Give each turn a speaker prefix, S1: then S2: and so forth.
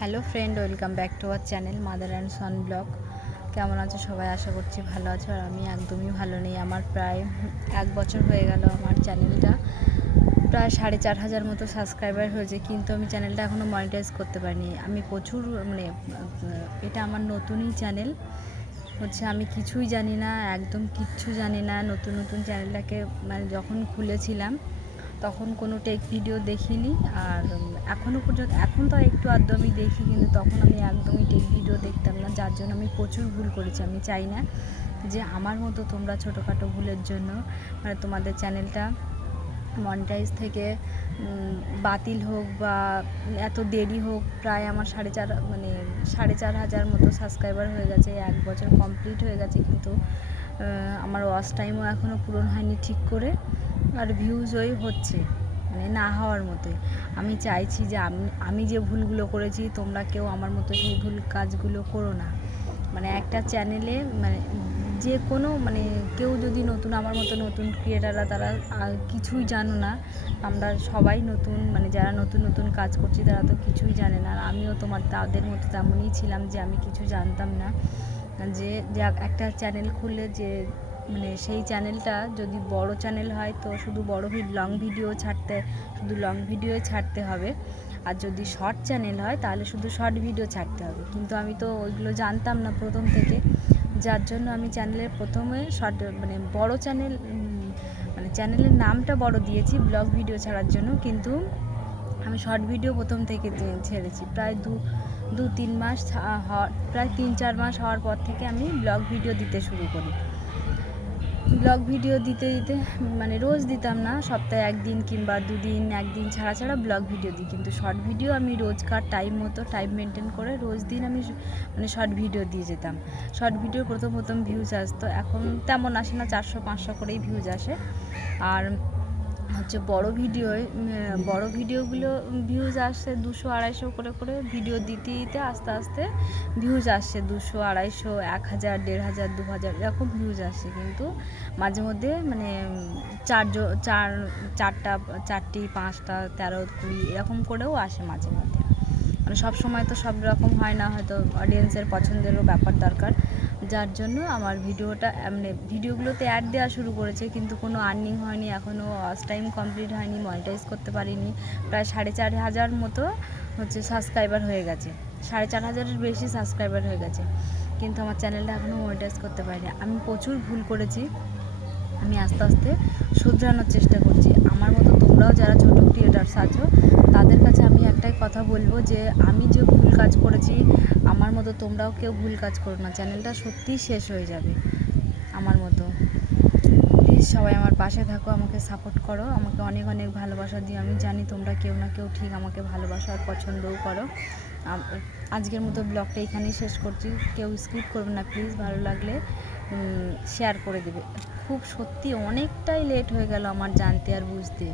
S1: Hello friend, welcome back to our channel mother and son blog. কেমন আছো সবাই? আশা করছি ভালো আছো আর আমি একদমই ভালো নেই। আমার প্রায় এক বছর হয়ে গেল আমার চ্যানেলটা। প্রায় সাড়ে চার হাজার মতো সাবস্ক্রাইবার হয়েছে, কিন্তু আমি চ্যানেলটা এখনও মনিটাইজ করতে পারিনি। আমি প্রচুর মানে এটা আমার নতুনই চ্যানেল। হচ্ছে আমি কিছুই জানি না, একদম কিচ্ছু জানি না। নতুন নতুন চ্যানেলটাকে মানে যখন খুলেছিলাম তখন কোনো টেক ভিডিও দেখিনি আর এখনও পর্যন্ত, এখন তো একটু আধটু আমি দেখি, কিন্তু তখন আমি একদমই টেক ভিডিও দেখতাম না, যার জন্য আমি প্রচুর ভুল করেছি, আমি চাই না যে আমার মতো তোমরা ছোটোখাটো ভুলের জন্য মানে তোমাদের চ্যানেলটা মনিটাইজ থেকে বাতিল হোক বা এত দেরি হোক, প্রায় আমার সাড়ে চার মানে সাড়ে চার হাজার মতো সাবস্ক্রাইবার হয়ে গেছে, এক বছর কমপ্লিট হয়ে গেছে, কিন্তু আমার ওয়াচ টাইমও এখনও পূরণ হয়নি ঠিক করে। আর ভিউজ ওই হচ্ছে মানে না হওয়ার মতোই। আমি চাইছি যে আমি আমি যে ভুলগুলো করেছি, তোমরা কেউ আমার মতো সেই ভুল কাজগুলো করো না। মানে একটা চ্যানেলে মানে যে কোনো মানে কেউ যদি নতুন, আমার মতো নতুন ক্রিয়েটাররা তারা কিছুই জানো না। আমরা সবাই নতুন মানে যারা নতুন নতুন কাজ করছি, তারা তো কিছুই জানে না। আর আমিও তোমার, তাদের মতো তেমনই ছিলাম যে আমি কিছু জানতাম না। যে একটা চ্যানেল খুললে যে মানে সেই চ্যানেলটা যদি বড় চ্যানেল হয় তো শুধু বড় লং ভিডিও ছাড়তে, শুধু লং ভিডিও ছাড়তে হবে। আর যদি শর্ট চ্যানেল হয় তাহলে শুধু শর্ট ভিডিও ছাড়তে হবে। কিন্তু আমি তো ওইগুলো জানতাম না প্রথম থেকে। যার জন্য আমি চ্যানেলের প্রথমে শর্ট মানে বড় চ্যানেল মানে চ্যানেলের নামটা বড় দিয়েছি ব্লগ ভিডিও ছাড়ার জন্য। কিন্তু আমি শর্ট ভিডিও প্রথম থেকে ছেড়েছি। প্রায় দু দু, তিন মাস হওয়ার প্রায় তিন, চার মাস হওয়ার পর থেকে আমি ব্লগ ভিডিও দিতে শুরু করি। ব্লগ ভিডিও দিতে দিতে মানে রোজ দিতাম না, সপ্তাহে একদিন কিংবা দুদিন, একদিন ছাড়া ছাড়া ব্লগ ভিডিও দিই। কিন্তু শর্ট ভিডিও আমি রোজকার টাইম মতো টাইম মেনটেন করে রোজ দিন আমি মানে শর্ট ভিডিও দিয়ে যেতাম। শর্ট ভিডিও প্রথম প্রথম ভিউজ আসতো। এখন তেমন আসে না, চারশো, পাঁচশো করেই ভিউজ আসে। আর হচ্ছে বড় ভিডিও বড় ভিডিওগুলো ভিউজ আসছে দুশো আড়াইশো করে করে ভিডিও দিতে দিতে আস্তে আস্তে ভিউজ আসছে দুশো আড়াইশো, এক হাজার, দেড় হাজার, দু হাজার, এরকম ভিউজ আসছে। কিন্তু মাঝে মধ্যে মানে চার চার, চারটা, চারটি, পাঁচটা, তেরো, কুড়ি, এরকম করেও আসে মাঝে মধ্যে। মানে সব সময় তো সব রকম হয় না, হয়তো অডিয়েন্সের পছন্দেরও ব্যাপার দরকার। যার জন্য আমার ভিডিওটা মানে ভিডিওগুলোতে অ্যাড দেওয়া শুরু করেছে, কিন্তু কোনো আর্নিং হয়নি এখনও ওয়াচ টাইম কমপ্লিট হয়নি মনিটাইজ করতে পারিনি। প্রায় সাড়ে চার হাজার মতো হচ্ছে সাবস্ক্রাইবার হয়ে গেছে। সাড়ে চার হাজারের বেশি সাবস্ক্রাইবার হয়ে গেছে। কিন্তু আমার চ্যানেলটা এখনও মনিটাইজ করতে পারিনি। আমি প্রচুর ভুল করেছি। আমি আস্তে আস্তে শুধরানোর চেষ্টা করছি। আমার মতো তোমরাও যারা ছোটো ক্রিয়েটার্স আছো তাদের কাছে আমি একটাই কথা বলব যে, আমি যে ভুল কাজ করেছি, আমার মতো তোমরাও কেউ ভুল কাজ করো না। চ্যানেলটা সত্যিই শেষ হয়ে যাবে, আমার মতো। প্লিজ সবাই আমার পাশে থাকো, আমাকে সাপোর্ট করো, আমাকে অনেক অনেক ভালোবাসা দিও। আমি জানি তোমরা কেউ না কেউ ঠিক আমাকে ভালোবাসো আর পছন্দও করো। আজকের মতো ব্লগটা এখানেই শেষ করছি। কেউ স্কিপ করবে না প্লিজ ভালো লাগলে শেয়ার করে দেবে। খুব সত্যি অনেকটাই লেট হয়ে গেল আমার জানতে আর বুঝতে।